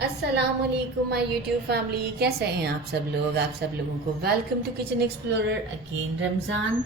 अस्सलामुअलैकुम my YouTube family, कैसे हैं आप सब लोग। आप सब लोगों को welcome to Kitchen Explorer again Ramzan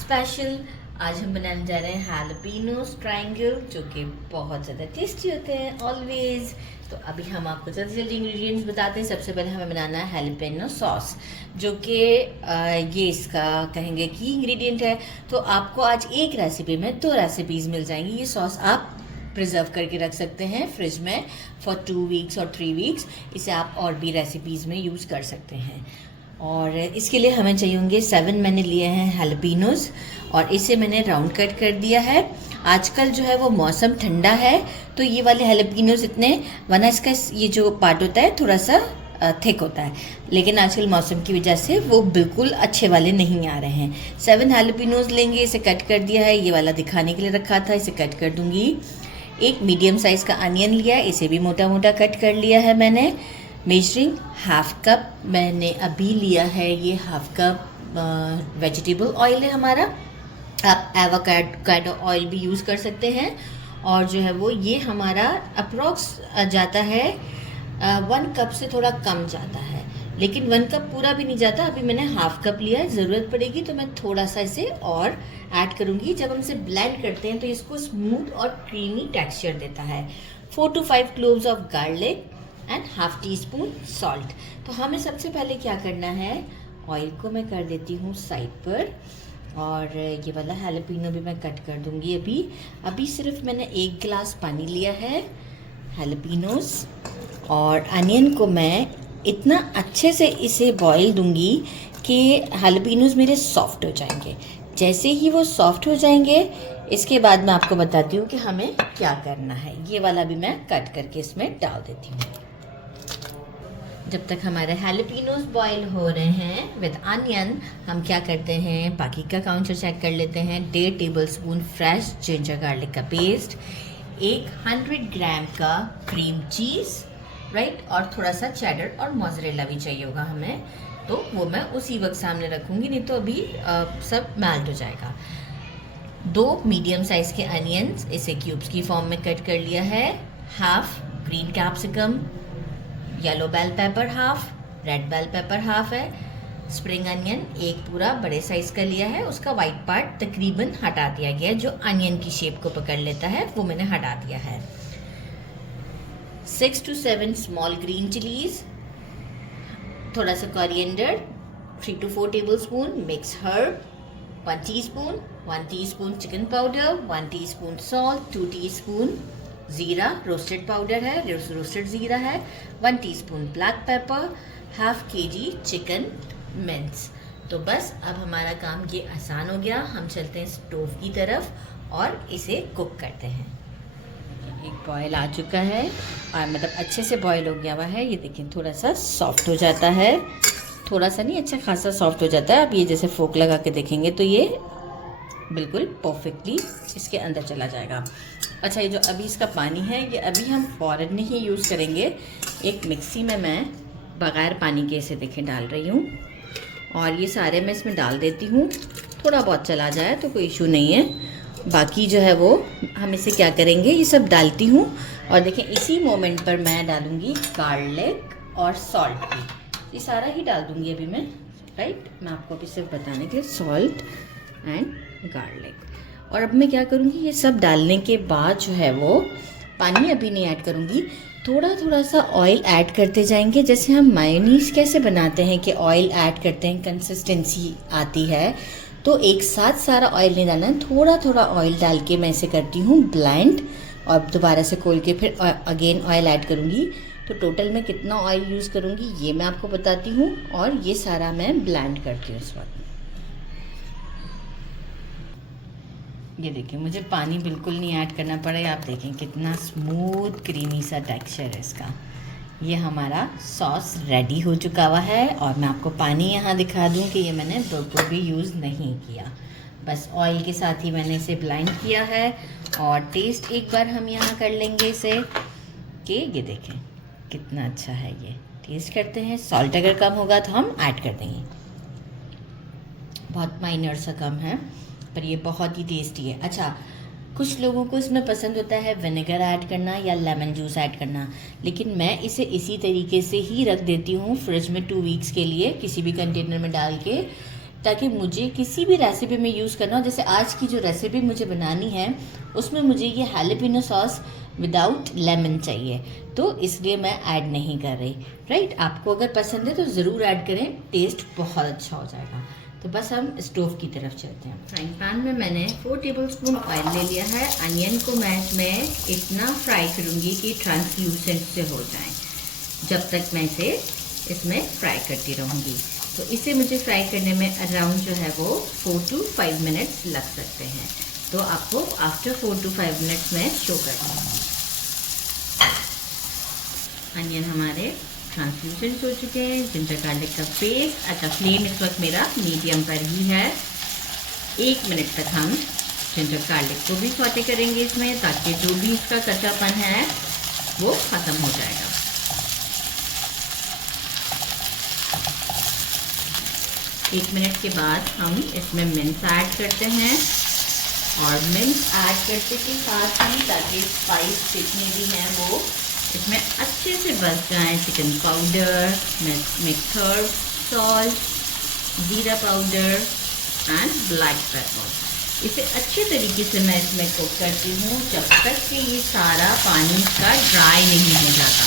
special. आज हम बनाने जा रहे हैं हैलोपिनोस ट्रायंगल, जो कि बहुत ज़्यादा टेस्टी होते हैं ऑलवेज। तो अभी हम आपको जल्दी जल्दी इंग्रेडिएंट्स बताते हैं। सबसे पहले हमें बनाना है हैलोपिनो सॉस, जो कि ये इसका कहेंगे कि इंग्रेडिएंट है। तो आपको आज एक रेसिपी में 2 रेसिपीज़ मिल जाएंगी। ये सॉस आप प्रिजर्व करके रख सकते हैं फ्रिज में फॉर 2 वीक्स और 3 वीक्स। इसे आप और भी रेसिपीज़ में यूज़ कर सकते हैं। और इसके लिए हमें चाहिए होंगे 7 मैंने लिए हैं हैलोपिनोज, और इसे मैंने राउंड कट कर दिया है। आजकल जो है वो मौसम ठंडा है, तो ये वाले हैलोपिनोज इतने, वरना इसका ये जो पार्ट होता है थोड़ा सा थिक होता है, लेकिन आजकल मौसम की वजह से वो बिल्कुल अच्छे वाले नहीं आ रहे हैं। 7 हैलोपिनोज लेंगे, इसे कट कर दिया है। ये वाला दिखाने के लिए रखा था, इसे कट कर दूंगी। एक मीडियम साइज़ का अनियन लिया, इसे भी मोटा मोटा कट कर लिया है मैंने। मेजरिंग हाफ कप मैंने अभी लिया है। ये हाफ कप वेजिटेबल ऑयल है हमारा। आप एवोकाडो ऑयल भी यूज़ कर सकते हैं। और जो है वो ये हमारा अप्रोक्स जाता है 1 कप से थोड़ा कम जाता है, लेकिन 1 कप पूरा भी नहीं जाता। अभी मैंने हाफ कप लिया है, ज़रूरत पड़ेगी तो मैं थोड़ा सा इसे और ऐड करूँगी। जब हम इसे ब्लेंड करते हैं तो इसको स्मूथ और क्रीमी टेक्सचर देता है। 4 to 5 cloves of garlic and half tea spoon salt. तो हमें सबसे पहले क्या करना है, ऑयल को मैं कर देती हूँ साइड पर, और ये वाला हैलोपिनो भी मैं कट कर दूँगी। अभी सिर्फ मैंने 1 गिलास पानी लिया है। हैलोपिनोस और अनियन को मैं इतना अच्छे से इसे बॉईल दूंगी कि हैलोपिनोज मेरे सॉफ्ट हो जाएंगे। जैसे ही वो सॉफ्ट हो जाएंगे, इसके बाद मैं आपको बताती हूँ कि हमें क्या करना है। ये वाला भी मैं कट करके इसमें डाल देती हूँ। जब तक हमारे हैलोपिनोज बॉईल हो रहे हैं विद अनियन, हम क्या करते हैं, बाकी का काउंटर चेक कर लेते हैं। 1.5 टेबलस्पून फ्रेश जिंजर गार्लिक का पेस्ट, 100 ग्राम का क्रीम चीज़, राइट, और थोड़ा सा चेडर और मोज़रेला भी चाहिए होगा हमें, तो वो मैं उसी वक्त सामने रखूँगी, नहीं तो अभी सब मेल्ट हो जाएगा। 2 मीडियम साइज़ के अनियंस, इसे क्यूब्स की फॉर्म में कट कर लिया है। Half green capsicum, yellow bell pepper half, red bell pepper half है। स्प्रिंग अनियन एक पूरा बड़े साइज़ का लिया है, उसका वाइट पार्ट तकरीबन हटा दिया गया है, जो अनियन की शेप को पकड़ लेता है वो मैंने हटा दिया है। 6 to 7 स्मॉल ग्रीन चिलीज, थोड़ा सा coriander, 3 to 4 tablespoon mix herb, 1 teaspoon, 1 teaspoon chicken powder, 1 teaspoon salt, 2 teaspoon ज़ीरा रोस्टेड पाउडर है, रोस्टेड ज़ीरा है, 1 teaspoon black pepper, half kg chicken mince. तो बस अब हमारा काम ये आसान हो गया। हम चलते हैं स्टोव की तरफ और इसे कुक करते हैं। एक बॉयल आ चुका है, और मतलब अच्छे से बॉयल हो गया हुआ है। ये देखिए थोड़ा सा सॉफ्ट हो जाता है, थोड़ा सा नहीं, अच्छा खासा सॉफ्ट हो जाता है। अब ये जैसे फोक लगा के देखेंगे तो ये बिल्कुल परफेक्टली इसके अंदर चला जाएगा। अच्छा, ये जो अभी इसका पानी है, ये अभी हम फ़ौरन नहीं यूज़ करेंगे। एक मिक्सी में मैं बग़ैर पानी के इसे देखें डाल रही हूँ, और ये सारे मैं इसमें डाल देती हूँ। थोड़ा बहुत चला जाए तो कोई इशू नहीं है, बाकी जो है वो हम इसे क्या करेंगे, ये सब डालती हूँ। और देखें इसी मोमेंट पर मैं डालूँगी गार्लिक और सॉल्ट भी, ये सारा ही डाल दूँगी अभी मैं, राइट। मैं आपको अभी सिर्फ बताने के लिए सॉल्ट एंड गार्लिक। और अब मैं क्या करूँगी, ये सब डालने के बाद जो है वो पानी अभी नहीं ऐड करूँगी, थोड़ा थोड़ा सा ऑयल ऐड करते जाएंगे। जैसे हम मायोनीज़ कैसे बनाते हैं कि ऑयल ऐड करते हैं, कंसिस्टेंसी आती है, तो एक साथ सारा ऑयल नहीं डालना है, थोड़ा थोड़ा ऑयल डाल के मैं इसे करती हूँ ब्लेंड, और दोबारा से खोल के फिर अगेन ऑयल ऐड करूँगी। तो टोटल मैं कितना ऑयल यूज़ करूँगी ये मैं आपको बताती हूँ, और ये सारा मैं ब्लेंड करती हूँ इस वक्त। ये देखिए मुझे पानी बिल्कुल नहीं ऐड करना पड़ा, आप देखें कितना स्मूथ क्रीमी सा टेक्सचर है इसका। ये हमारा सॉस रेडी हो चुका हुआ है, और मैं आपको पानी यहाँ दिखा दूँ कि ये मैंने बिल्कुल भी यूज़ नहीं किया, बस ऑयल के साथ ही मैंने इसे ब्लेंड किया है। और टेस्ट एक बार हम यहाँ कर लेंगे इसे, कि ये देखें कितना अच्छा है। ये टेस्ट करते हैं, सॉल्ट अगर कम होगा तो हम ऐड कर देंगे, बहुत माइनर सा कम है, पर ये बहुत ही टेस्टी है। अच्छा, कुछ लोगों को इसमें पसंद होता है विनेगर ऐड करना या लेमन जूस ऐड करना, लेकिन मैं इसे इसी तरीके से ही रख देती हूँ फ्रिज में 2 वीक्स के लिए किसी भी कंटेनर में डाल के, ताकि मुझे किसी भी रेसिपी में यूज़ करना हो। जैसे आज की जो रेसिपी मुझे बनानी है उसमें मुझे ये हैलोपिनो सॉस विदाउट लेमन चाहिए, तो इसलिए मैं ऐड नहीं कर रही। राइट, आपको अगर पसंद है तो ज़रूर ऐड करें, टेस्ट बहुत अच्छा हो जाएगा। तो बस हम स्टोव की तरफ चलते हैं। फ्राइंग पैन में मैंने 4 टेबलस्पून ऑयल ले लिया है। अनियन को मैं इतना फ्राई करूँगी कि ट्रांसल्यूसेंट से हो जाए, जब तक मैं इसे इसमें फ्राई करती रहूँगी। तो इसे मुझे फ्राई करने में अराउंड जो है वो 4 to 5 मिनट्स लग सकते हैं, तो आपको आफ्टर 4 to 5 मिनट्स में शो करती हूँ। अनियन हमारे ट्रांसल्यूसेंट हो चुके हैं। जिंजर गार्लिक का पेस्ट, अच्छा फ्लेम इस वक्त मेरा मीडियम पर ही है। 1 मिनट तक हम जिंजर गार्लिक को भी सौटे करेंगे इसमें, ताकि जो भी इसका कच्चापन है वो ख़त्म हो जाएगा। एक मिनट के बाद हम इसमें मिंट ऐड करते हैं, और मिंट ऐड करते के साथ ही ताकि स्पाइस जितनी भी हैं वो इसमें अच्छे से बस जाएं। Chicken powder, mix herb, salt, जीरा पाउडर एंड ब्लैक पेपर। इसे अच्छे तरीके से मैं इसमें कुक करती हूँ जब तक कि ये सारा पानी इसका ड्राई नहीं हो जाता।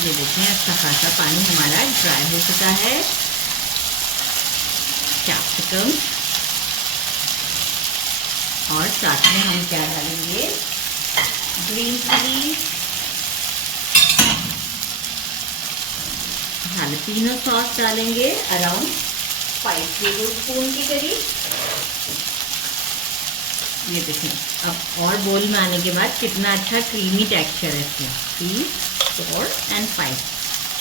ये देखें, अच्छा खासा पानी हमारा ड्राई हो चुका है। कैप्सिकम, और साथ में हम क्या डालेंगे, ग्रीन चिली, हैलोपिनो सॉस डालेंगे अराउंड 5 टेबलस्पून के करीब। ये देखें, अब और बोल में आने के बाद कितना अच्छा क्रीमी टेक्सचर है इसमें। 3, 4 and 5,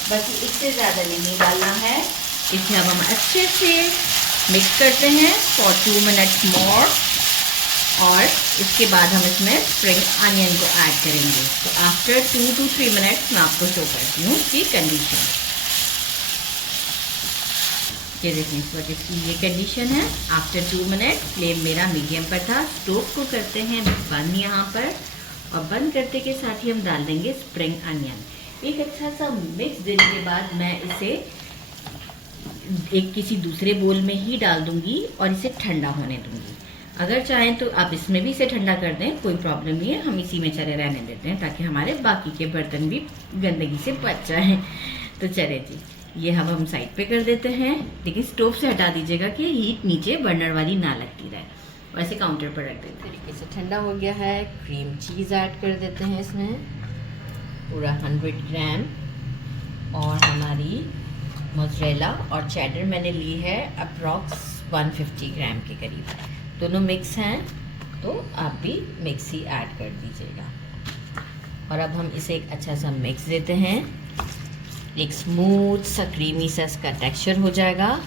बस इससे ज़्यादा नहीं डालना है। इसे अब हम अच्छे से मिक्स करते हैं फॉर 2 मिनट्स मोर, और इसके बाद हम इसमें स्प्रिंग अनियन को ऐड करेंगे। तो आफ्टर 2 to 3 मिनट्स मैं आपको शो करती हूँ इसकी कंडीशन। ये देखिए, इस वक्त इसकी ये कंडीशन है। आफ्टर 2 मिनट, फ्लेम मेरा मीडियम पर था। स्टोव को करते हैं बंद यहाँ पर, और बंद करते के साथ ही हम डाल देंगे स्प्रिंग अनियन। एक अच्छा सा मिक्स देने के बाद मैं इसे एक किसी दूसरे बोल में ही डाल दूंगी और इसे ठंडा होने दूंगी। अगर चाहें तो आप इसमें भी इसे ठंडा कर दें, कोई प्रॉब्लम नहीं है। हम इसी में चले रहने देते हैं ताकि हमारे बाकी के बर्तन भी गंदगी से बच जाएं। तो चले जी, ये हम साइड पे कर देते हैं, लेकिन स्टोव से हटा दीजिएगा कि हीट नीचे बर्नर वाली ना लगती रहे। वैसे काउंटर पर रख देते हैं। तरीके से ठंडा हो गया है। क्रीम चीज़ ऐड कर देते हैं इसमें, पूरा 100 ग्राम, और हमारी मोज़रेला और चेडर मैंने ली है अप्रॉक्स 150 ग्राम के करीब। दोनों मिक्स हैं, तो आप भी मिक्स ही ऐड कर दीजिएगा। और अब हम इसे एक अच्छा सा मिक्स देते हैं। एक स्मूथ सा क्रीमी सा इसका टेक्सचर हो जाएगा,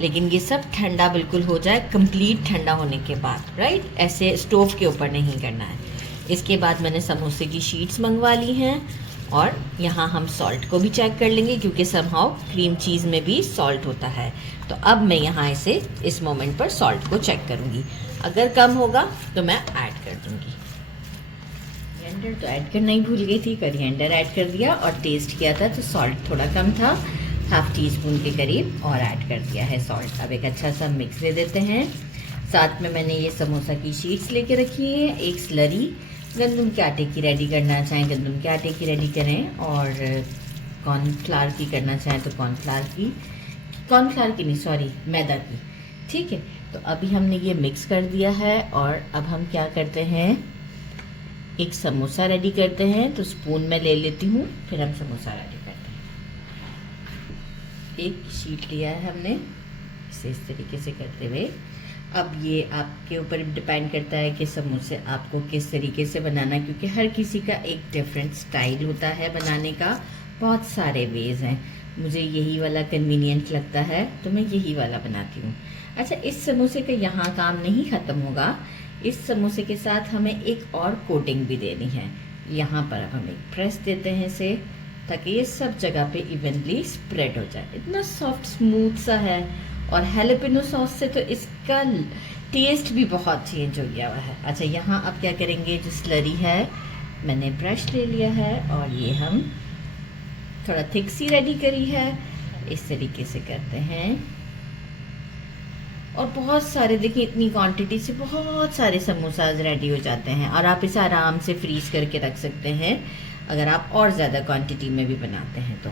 लेकिन ये सब ठंडा बिल्कुल हो जाए, कंप्लीट ठंडा होने के बाद। राइट, ऐसे स्टोव के ऊपर नहीं करना है। इसके बाद मैंने समोसे की शीट्स मंगवा ली हैं, और यहाँ हम सॉल्ट को भी चेक कर लेंगे, क्योंकि समहाउ क्रीम चीज़ में भी सॉल्ट होता है। तो अब मैं यहाँ इसे इस मोमेंट पर सॉल्ट को चेक करूँगी। अगर कम होगा तो मैं ऐड कर दूँगी। करिएंडर तो ऐड करना ही भूल गई थी, करिएंडर ऐड कर दिया, और टेस्ट किया था तो सॉल्ट थोड़ा कम था, 1/2 टीस्पून के करीब, और ऐड कर दिया है सॉल्ट। अब एक अच्छा सा मिक्स दे देते हैं। साथ में मैंने ये समोसा की शीट्स लेके रखी है, एक स्लरी, गंदम के आटे की रेडी करना चाहें गंदम के आटे की रेडी करें, और कॉर्नफ्लावर की करना चाहें तो कॉर्नफ्लावर की नहीं, सॉरी, मैदा की। ठीक है, तो अभी हमने ये मिक्स कर दिया है, और अब हम क्या करते हैं, एक समोसा रेडी करते हैं। तो स्पून में ले लेती हूँ, फिर हम समोसा रेडी करते हैं। एक शीट लिया है हमने, इसे इस तरीके से करते हुए। अब ये आपके ऊपर डिपेंड करता है कि समोसे आपको किस तरीके से बनाना, क्योंकि हर किसी का एक डिफरेंट स्टाइल होता है बनाने का। बहुत सारे वेज हैं, मुझे यही वाला कन्वीनियंट लगता है तो मैं यही वाला बनाती हूँ। अच्छा, इस समोसे का यहाँ काम नहीं ख़त्म होगा। इस समोसे के साथ हमें एक और कोटिंग भी देनी है। यहाँ पर अब हम एक प्रेस देते हैं इसे, ताकि ये सब जगह पे इवनली स्प्रेड हो जाए। इतना सॉफ्ट स्मूथ सा है, और हैलोपिनो सॉस से तो इसका टेस्ट भी बहुत चेंज हो गया हुआ है। अच्छा, यहाँ अब क्या करेंगे, जो स्लरी है मैंने ब्रश ले लिया है और ये हम थोड़ा थिक सी रेडी करी है, इस तरीके से करते हैं। और बहुत सारे, देखिए इतनी क्वांटिटी से बहुत सारे समोसाज रेडी हो जाते हैं और आप इसे आराम से फ्रीज करके रख सकते हैं अगर आप और ज़्यादा क्वांटिटी में भी बनाते हैं तो।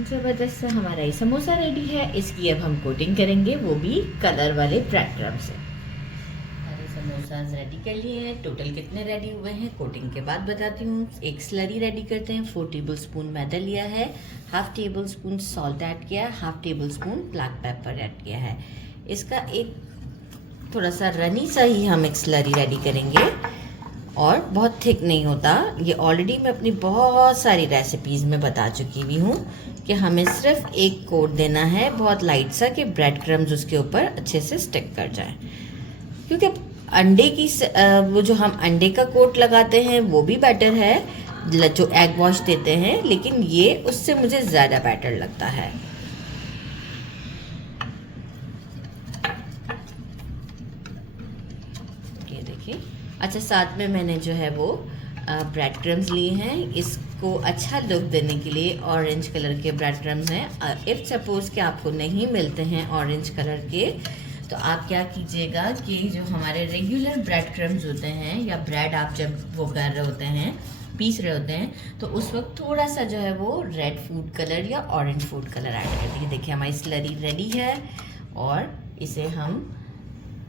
ज़बरदस्त सा हमारा ये समोसा रेडी है। इसकी अब हम कोटिंग करेंगे, वो भी कलर वाले ब्रेड क्रम्ब से। हमारे समोसाज रेडी कर लिए हैं। टोटल कितने रेडी हुए हैं कोटिंग के बाद बताती हूँ। एक स्लरी रेडी करते हैं, 4 टेबलस्पून मैदा लिया है, half table spoon salt add किया है, half table spoon black pepper add किया है। इसका एक थोड़ा सा रनी सा ही हम एक स्लरी रेडी करेंगे और बहुत थिक नहीं होता। ये ऑलरेडी मैं अपनी बहुत सारी रेसिपीज़ में बता चुकी हुई हूँ कि हमें सिर्फ एक कोट देना है बहुत लाइट सा, कि ब्रेड क्रम्स उसके ऊपर अच्छे से स्टिक कर जाए। क्योंकि अंडे की वो जो हम अंडे का कोट लगाते हैं वो भी बेटर है, जो एग वॉश देते हैं, लेकिन ये उससे मुझे ज़्यादा बेटर लगता है। ये देखिए। अच्छा, साथ में मैंने जो है वो ब्रेड क्रम्स लिए हैं। इसको अच्छा लुक देने के लिए ऑरेंज कलर के ब्रेड क्रम्स हैं। इफ़ सपोज़ कि आपको नहीं मिलते हैं ऑरेंज कलर के, तो आप क्या कीजिएगा कि जो हमारे रेगुलर ब्रेड क्रम्स होते हैं या ब्रेड आप जब वो कर रहे होते हैं, पीस रहे होते हैं, तो उस वक्त थोड़ा सा जो है वो रेड फूड कलर या ऑरेंज फूड कलर ऐड कर दीजिए। देखिए हमारी स्लरी रेडी है और इसे हम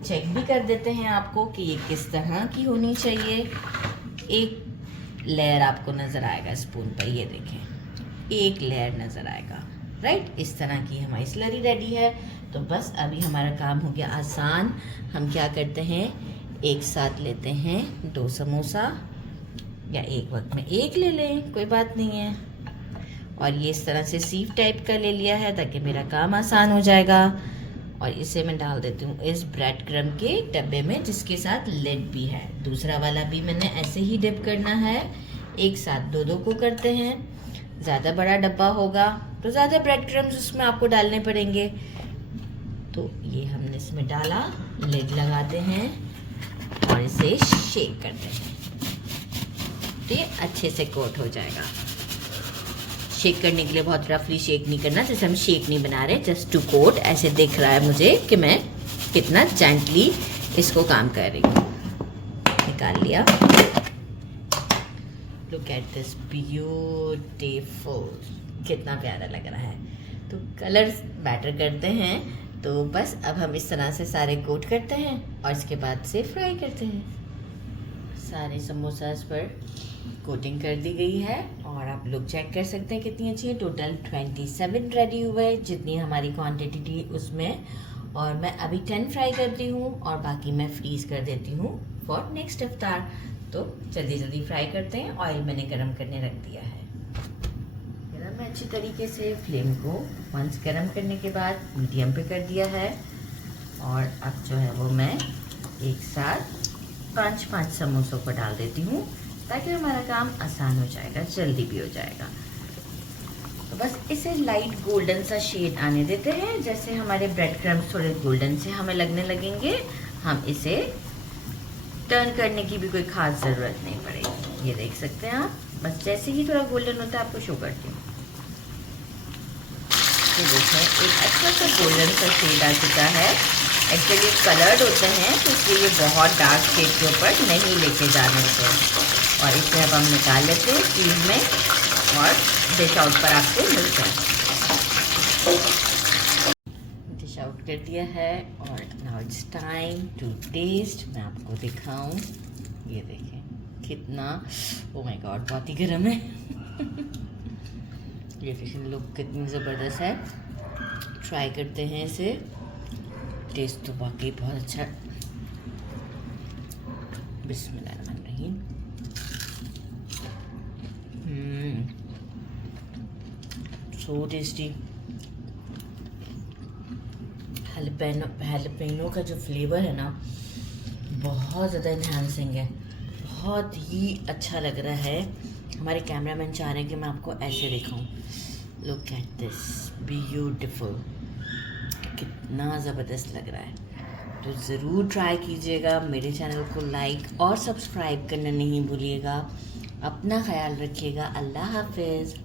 चेक भी कर देते हैं आपको कि ये किस तरह की होनी चाहिए। एक लेयर आपको नज़र आएगा स्पून पर, ये देखें एक लेयर नज़र आएगा, राइट। इस तरह की हमारी स्लरी रेडी है। तो बस अभी हमारा काम हो गया आसान। हम क्या करते हैं, एक साथ लेते हैं 2 समोसा, या एक वक्त में एक ले लें, कोई बात नहीं है। और ये इस तरह से सीव टाइप का ले लिया है ताकि मेरा काम आसान हो जाएगा। और इसे मैं डाल देती हूँ इस ब्रेड क्रम्ब के डब्बे में, जिसके साथ लिड भी है। दूसरा वाला भी मैंने ऐसे ही डिप करना है। एक साथ 2-2 को करते हैं। ज़्यादा बड़ा डब्बा होगा तो ज़्यादा ब्रेड क्रम्ब्स उसमें आपको डालने पड़ेंगे। तो ये हमने इसमें डाला, लिड लगाते हैं और इसे शेक करते हैं तो ये अच्छे से कोट हो जाएगा। शेक करने के लिए बहुत रफली शेक नहीं करना, जैसे हम शेक नहीं बना रहे, जस्ट टू कोट। ऐसे दिख रहा है मुझे कि मैं कितना जेंटली इसको काम कर रही हूँ। निकाल लिया। लुक एट दिस ब्यूटीफुल, कितना प्यारा लग रहा है। तो कलर्स मैटर करते हैं। तो बस अब हम इस तरह से सारे कोट करते हैं और इसके बाद से फ्राई करते हैं। सारे समोसास पर कोटिंग कर दी गई है और आप लोग चेक कर सकते हैं कितनी अच्छी है। टोटल 27 रेडी हुए, जितनी हमारी क्वांटिटी थी उसमें। और मैं अभी 10 फ्राई करती हूँ और बाकी मैं फ्रीज़ कर देती हूँ फॉर नेक्स्ट इफ्तार। तो जल्दी जल्दी फ्राई करते हैं। ऑयल मैंने गरम करने रख दिया है। मैं अच्छी तरीके से फ्लेम को वंस गरम करने के बाद मीडियम पे कर दिया है। और अब जो है वो मैं एक साथ 5-5 समोसों को डाल देती हूँ ताकि हमारा काम आसान हो जाएगा, जल्दी भी हो जाएगा। तो बस इसे लाइट गोल्डन सा शेड आने देते हैं। जैसे हमारे ब्रेड क्रम्ब्स थोड़े गोल्डन से हमें लगने लगेंगे, हम इसे टर्न करने की भी कोई ख़ास ज़रूरत नहीं पड़ेगी। ये देख सकते हैं आप, बस जैसे ही थोड़ा गोल्डन होता है आपको शो करती हूँ। ये देखें एक अच्छा सा गोल्डन सा शेड आ चुका है। एक्चुअली कलर्ड होते हैं तो इसलिए ये बहुत डार्क शेड के ऊपर नहीं लेके जाने से। और इसे अब हम निकाल लेते हैं फ्रीज में और डिश आउट पर आपको मिलते हैं। डिश आउट कर दिया है और now it's time to taste. मैं आपको दिखाऊं, ये देखें कितना, ओ माय गॉड बहुत ही गर्म है। ये देखें लुक कितनी ज़बरदस्त है। ट्राई करते हैं इसे। टेस्ट तो वाकई बहुत अच्छा। बिस्मिल्लाहिर्रहमानिर्रहीम। So tasty. हैलपेनो का जो फ्लेवर है ना बहुत ज़्यादा इन्हांसिंग है, बहुत ही अच्छा लग रहा है। हमारे कैमरामैन चाह रहे हैं कि मैं आपको ऐसे दिखाऊं। लुक एट दिस, ब्यूटीफुल, कितना ज़बरदस्त लग रहा है। तो ज़रूर ट्राई कीजिएगा। मेरे चैनल को लाइक और सब्सक्राइब करना नहीं भूलिएगा। अपना ख्याल रखिएगा। अल्लाह हाफिज़।